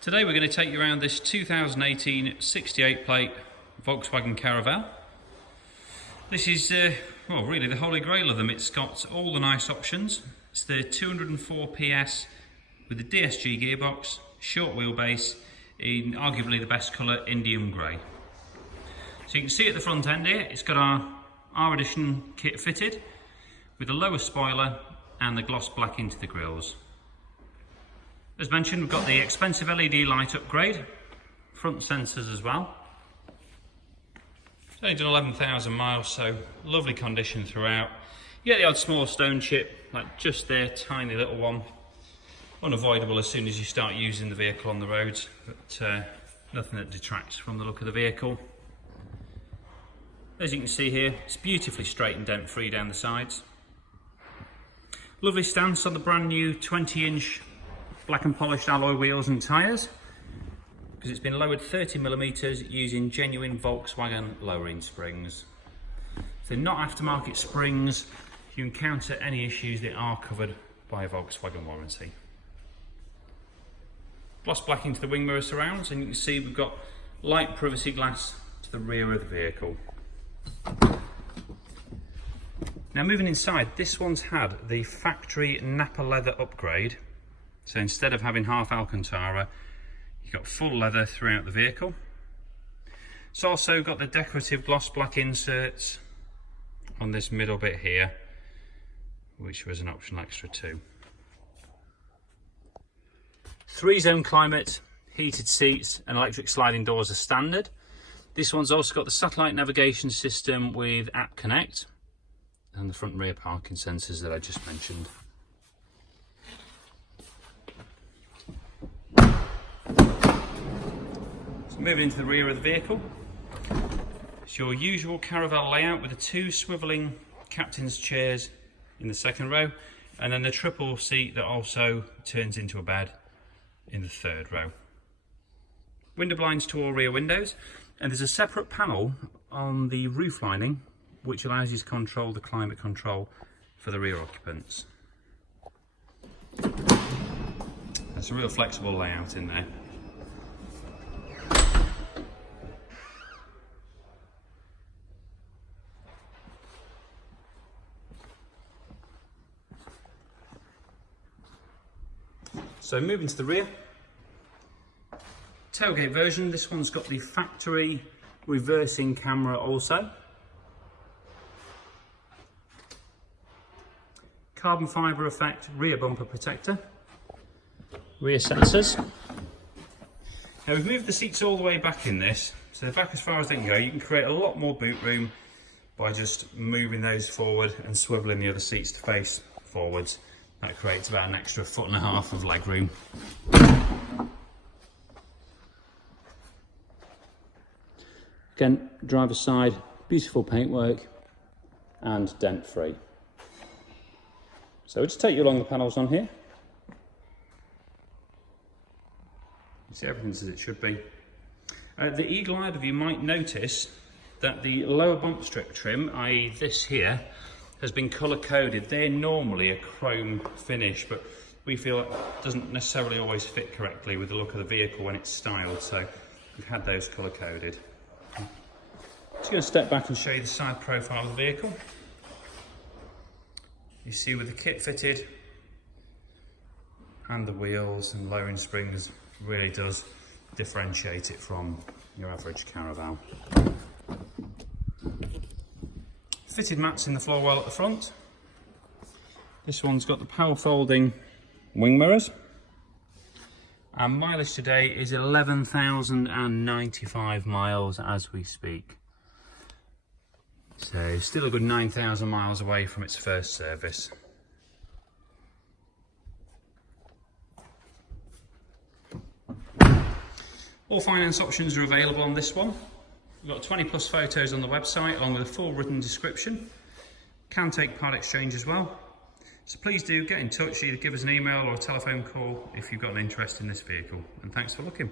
Today we're going to take you around this 2018 68 plate Volkswagen Caravelle. This is, well, really the holy grail of them. It's got all the nice options. It's the 204 PS with the DSG gearbox, short wheelbase, in arguably the best colour, Indium Grey. So you can see at the front end here, it's got our edition kit fitted with a lower spoiler and the gloss black into the grills. As mentioned, we've got the expensive LED light upgrade, front sensors as well. It's only done 11,000 miles, so lovely condition throughout. You get the odd small stone chip, like just there, tiny little one. Unavoidable as soon as you start using the vehicle on the roads, but nothing that detracts from the look of the vehicle. As you can see here, it's beautifully straight and dent free down the sides. Lovely stance on the brand new 20-inch black and polished alloy wheels and tyres, because it's been lowered 30mm using genuine Volkswagen lowering springs. So not aftermarket springs. If you encounter any issues, they are covered by a Volkswagen warranty. Gloss black into the wing mirror surrounds, and you can see we've got light privacy glass to the rear of the vehicle. Now moving inside, this one's had the factory Nappa Leather upgrade. So instead of having half Alcantara, you've got full leather throughout the vehicle. It's also got the decorative gloss black inserts on this middle bit here, which was an optional extra too. 3-zone climate, heated seats and electric sliding doors are standard. This one's also got the satellite navigation system with App Connect and the front and rear parking sensors that I just mentioned. Moving into the rear of the vehicle, it's your usual Caravelle layout with the 2 swivelling captain's chairs in the second row, and then the triple seat that also turns into a bed in the third row. Window blinds to all rear windows, and there's a separate panel on the roof lining which allows you to control the climate control for the rear occupants. That's a real flexible layout in there. So moving to the rear, tailgate version, this one's got the factory reversing camera also. Carbon fibre effect rear bumper protector, rear sensors. Now we've moved the seats all the way back in this, so the back as far as they can go. You can create a lot more boot room by just moving those forward and swivelling the other seats to face forwards. That creates about an extra 1.5 foot of leg room. Again, driver's side, beautiful paintwork and dent free. So we'll just take you along the panels on here. You see everything's as it should be. The eagle-eyed of you might notice that the lower bump strip trim, i.e. this here, has been colour coded. They're normally a chrome finish, but we feel it doesn't necessarily always fit correctly with the look of the vehicle when it's styled, so we've had those colour coded. Just going to step back and show you the side profile of the vehicle. You see with the kit fitted and the wheels and lowering springs, really does differentiate it from your average Caravelle. Fitted mats in the floor well at the front. This one's got the power folding wing mirrors. And mileage today is 11,095 miles as we speak. So still a good 9,000 miles away from its first service. All finance options are available on this one. We've got 20+ photos on the website along with a full written description. Can take part exchange as well. So please do get in touch, either give us an email or a telephone call if you've got an interest in this vehicle. And thanks for looking.